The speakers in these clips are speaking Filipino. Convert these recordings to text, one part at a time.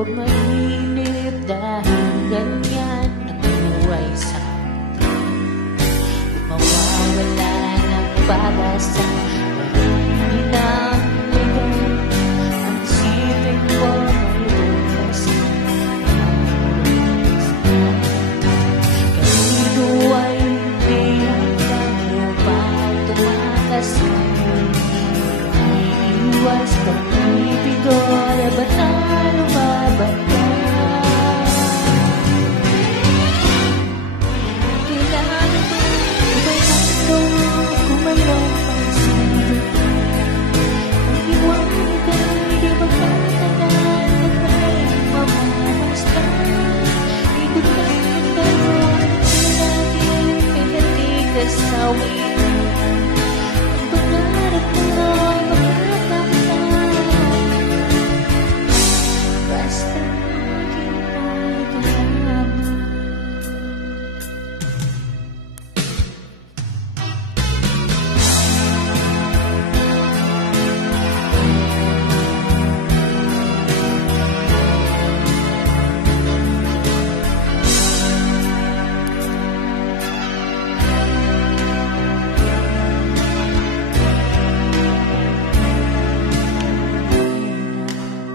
Huwag mainip dahil ganyan ang buhay sa atin. Huwag mawawala ng pag-asa, marami ng lugar. Ang isipin ko may bukas ganito ay hindi hanggang upang tumakas ka. Iiwas kang ibigo na ba't na lumaban ka? Kailangan ba iba'y mundo kung mayroong pagsido? Ang iwanan ka, hindi magpapatagal na tayo mamamasdan. Ikot lang ang gano'n, natin kaya di kasawin. Ang pangarap mo ay magkakakita, basta makita'y kahapon.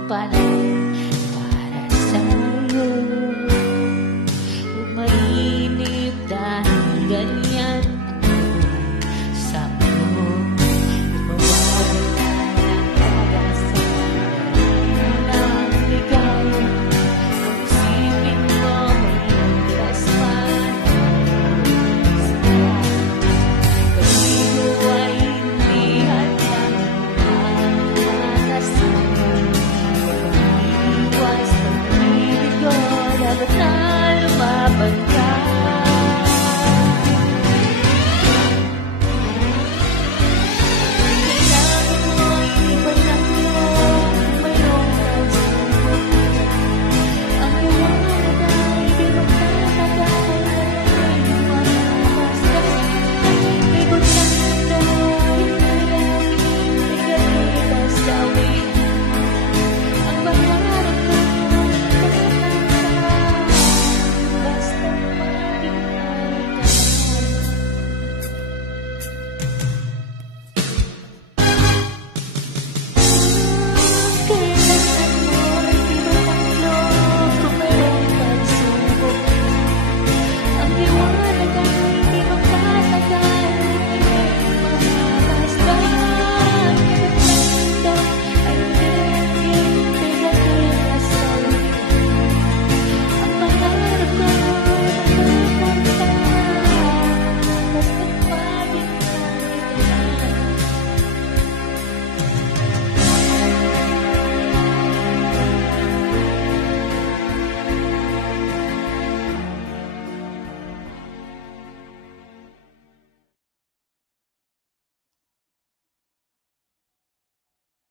Para